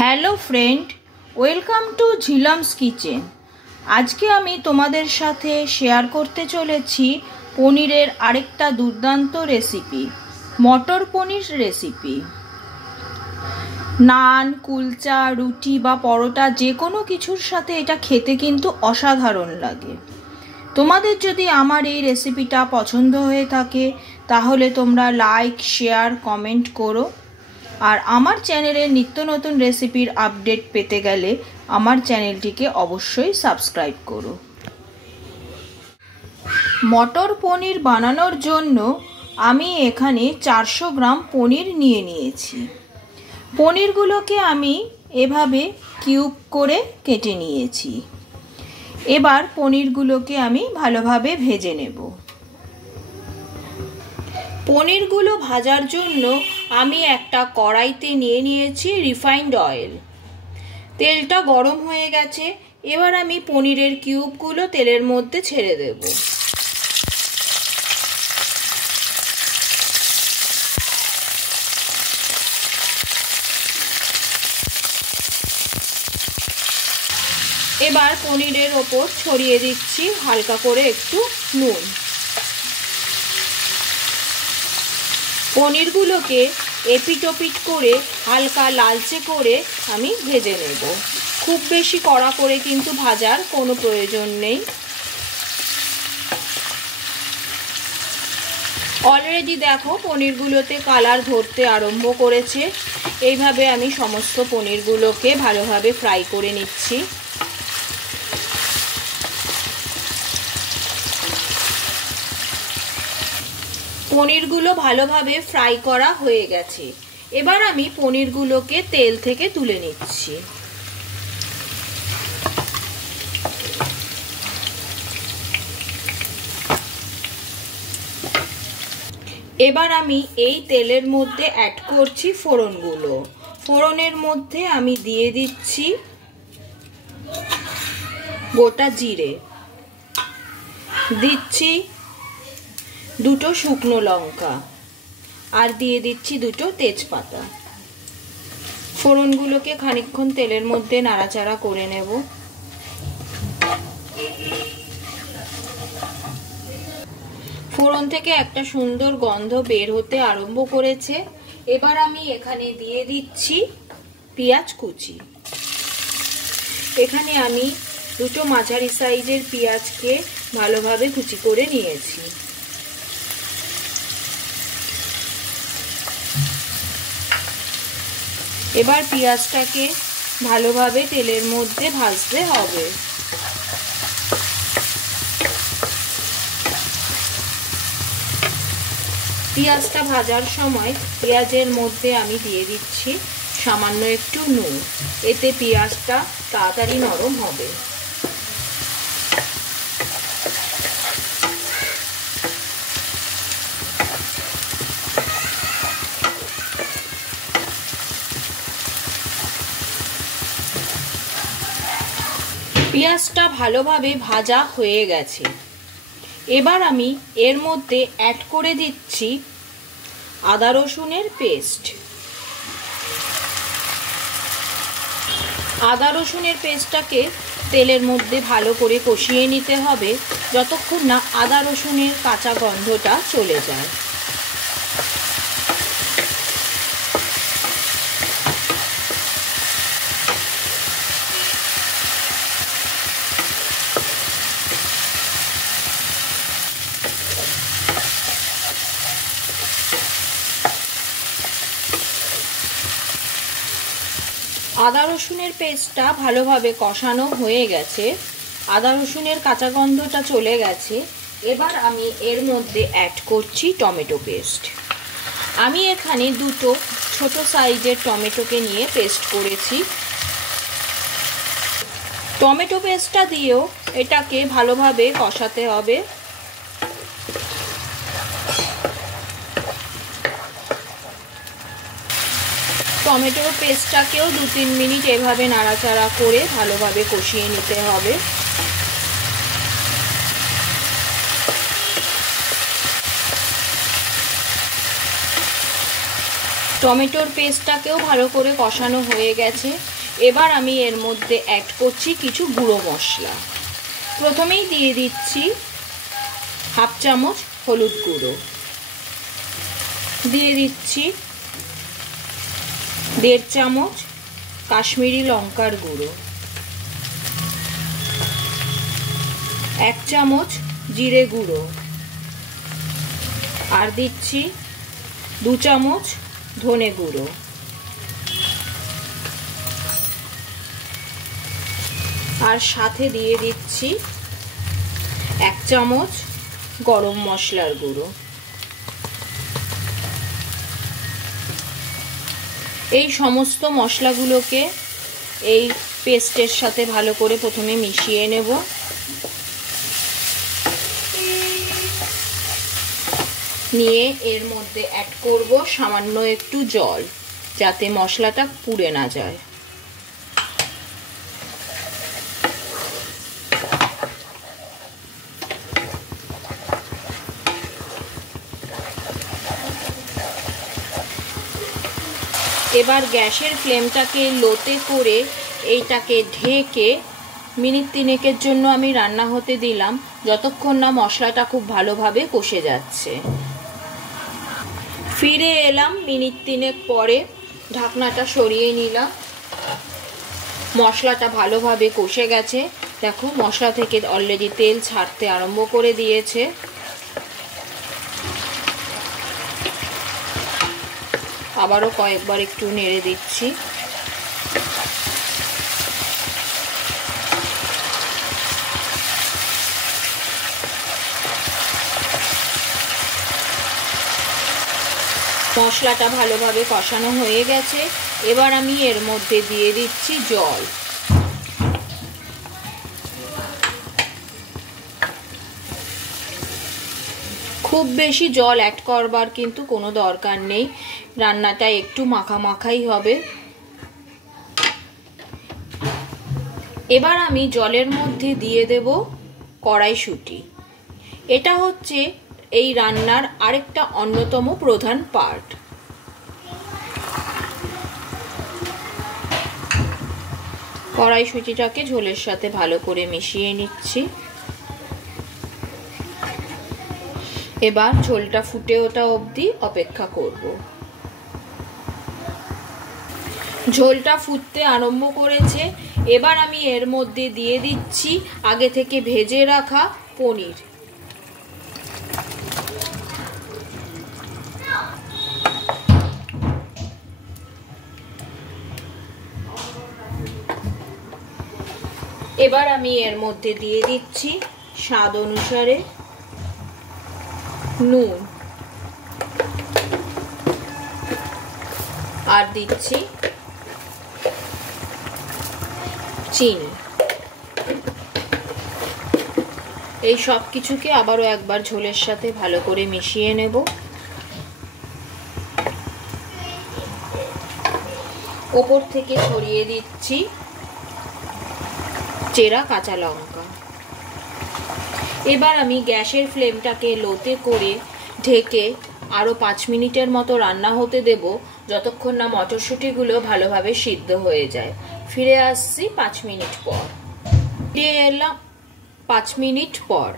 Hello friend, welcome to Jhilam's kitchen. আজকে আমি তোমাদের সাথে শেয়ার করতে চলেছি পনিরের আরেকটা দুর্দান্ত রেসিপি, মটর পনির রেসিপি। নান, কুলচা, রুটি বা পরোটা যে কোনো কিছুর সাথে এটা খেতে কিন্তু অসাধারণ লাগে। তোমাদের যদি আমার এই রেসিপিটা পছন্দ হয়ে থাকে তাহলে তোমরা লাইক, শেয়ার, কমেন্ট করো। আর আমার চ্যানেলের নিত্য নতুন রেসিপির আপডেট পেতে গেলে আমার চ্যানেলটিকে অবশ্যই সাবস্ক্রাইব করো। মটর পনির বানানোর জন্য আমি এখানে 400 গ্রাম পনির নিয়ে নিয়েছি। পনিরগুলোকে আমি এভাবে কিউব করে কেটে নিয়েছি। এবার পনিরগুলোকে আমি ভালোভাবে ভেজে নেব। পনিরগুলো ভাজার জন্য আমি একটা কড়াইতে নিয়ে নিয়েছি রিফাইন্ড অয়েল। তেলটা গরম হয়ে গেছে। এবার আমি পনিরের কিউবগুলো তেলের মধ্যে ছেড়ে দেব। এবার পনিরের ওপর ছড়িয়ে দিচ্ছি হালকা করে একটু নুন। পনিরগুলোকে এপিট ওপিট করে হালকা লালচে করে আমি ভেজে নেব। খুব বেশি কড়া করে কিন্তু ভাজার কোনো প্রয়োজন নেই। অলরেডি দেখো পনিরগুলোতে কালার ধরতে আরম্ভ করেছে। এইভাবে আমি সমস্ত পনিরগুলোকে ভালোভাবে ফ্রাই করে নিচ্ছি। পনিরগুলো ভালোভাবে ফ্রাই করা হয়ে গেছে। এবার আমি পনিরগুলোকে তেল থেকে তুলে নিচ্ছি। এবার আমি এই তেলের মধ্যে অ্যাড করছি ফোড়নগুলো। ফোড়নের মধ্যে আমি দিয়ে দিচ্ছি গোটা জিরে, দিচ্ছি দুটো শুকনো লঙ্কা, আর দিয়ে দিচ্ছি দুটো তেজপাতা। ফোড়নগুলোকে খানিকক্ষণ তেলের মধ্যে নাড়াচাড়া করে নেব। ফোড়ন থেকে একটা সুন্দর গন্ধ বের হতে আরম্ভ করেছে। এবার আমি এখানে দিয়ে দিচ্ছি পেঁয়াজ কুচি। এখানে আমি দুটো মাঝারি সাইজের পেঁয়াজকে ভালোভাবে কুচি করে নিয়েছি। এবার পেঁয়াজটাকে ভালোভাবে তেলের মধ্যে ভাজতে হবে। পেঁয়াজটা ভাজার সময় পেঁয়াজের মধ্যে আমি দিয়ে দিচ্ছি সামান্য একটু নুন। এতে পেঁয়াজটা তাড়াতাড়ি নরম হবে। পেঁয়াজটা ভালোভাবে ভাজা হয়ে গেছে। এবার আমি এর মধ্যে অ্যাড করে দিচ্ছি আদা রসুনের পেস্ট। আদা রসুনের পেস্টটাকে তেলের মধ্যে ভালো করে কষিয়ে নিতে হবে যতক্ষণ না আদা রসুনের কাঁচা গন্ধটা চলে যায়। আদা রসুনের পেস্টটা ভালোভাবে কষানো হয়ে গেছে। আদা রসুনের কাঁচা গন্ধটা চলে গেছে। এবার আমি এর মধ্যে অ্যাড করছি টমেটো পেস্ট। আমি এখানে দুটো ছোট সাইজের টমেটোকে নিয়ে পেস্ট করেছি। টমেটো পেস্টটা দিয়েও এটাকে ভালোভাবে কষাতে হবে। টমেটোর পেস্টটাকেও 2-3 মিনিট এভাবে নাড়াচাড়া করে ভালোভাবে কষিয়ে নিতে হবে। টমেটোর পেস্টটাকেও ভালো করে কষানো হয়ে গেছে। এবার আমি এর মধ্যে অ্যাড করছি কিছু গুঁড়ো মশলা। প্রথমেই দিয়ে দিচ্ছি হাফ চামচ হলুদ গুঁড়ো, দিয়ে দিচ্ছি 1.5 চামচ কাশ্মীরি লঙ্কার গুঁড়ো, 1 চামচ জিরে গুঁড়ো, আর দিচ্ছি 2 চামচ ধনে গুঁড়ো, আর সাথে দিয়ে দিচ্ছি 1 চামচ গরম মশলার গুঁড়ো। এই সমস্ত মশলাগুলোকে এই পেস্টের সাথে ভালো করে প্রথমে মিশিয়ে নেব। নিয়ে এর মধ্যে অ্যাড করব সামান্য একটু জল, যাতে মশলাটা পুড়ে না যায়। এবার গ্যাসের ফ্লেমটাকে লোতে করে এইটাকে ঢেকে মিনিট 3 জন্য আমি রান্না হতে দিলাম, যতক্ষণ না মশলাটা খুব ভালোভাবে কষে যাচ্ছে। ফিরে এলাম মিনিট 3 পরে, ঢাকনাটা সরিয়ে নিলাম। মশলাটা ভালোভাবে কষে গেছে। দেখো মশলা থেকে অলরেডি তেল ছাড়তে আরম্ভ করে দিয়েছে। আবারও কয়েকবার একটু নেড়ে দিচ্ছি। মশলাটা ভালোভাবে কষানো হয়ে গেছে। এবার আমি এর মধ্যে দিয়ে দিচ্ছি জল। খুব বেশি জল অ্যাড করবার কিন্তু কোনো দরকার নেই, রান্নাটা একটু মাখা মাখাই হবে। এবার আমি জলের মধ্যে দিয়ে দেব কড়াইশুঁটি। এটা হচ্ছে এই রান্নার আরেকটা অন্যতম প্রধান পার্ট। কড়াইশুঁটিটাকে ঝোলের সাথে ভালো করে মিশিয়ে নিচ্ছি। এবার ঝোলটা ফুটে ওঠা অবধি অপেক্ষা করব। ঝোলটা ফুটতে আরম্ভ করেছে। এবার আমি এর মধ্যে দিয়ে দিচ্ছি আগে থেকে ভেজে রাখা পনির। এবার আমি এর মধ্যে দিয়ে দিচ্ছি স্বাদ অনুসারে নুন, আর দিচ্ছি চিনি। এই সব কিছুকে আবারও একবার ঝোলের সাথে ভালো করে মিশিয়ে নেব। ওপর থেকে ছড়িয়ে দিচ্ছি চেরা কাঁচা লঙ্কা। এবার আমি গ্যাসের ফ্লেমটাকে লোতে করে ঢেকে আরও 5 মিনিটের মতো রান্না হতে দেব, যতক্ষণ না মটরশুঁটিগুলো ভালোভাবে সিদ্ধ হয়ে যায়। ফিরে আসছি 5 মিনিট পর। ফিরে এলাম 5 মিনিট পর।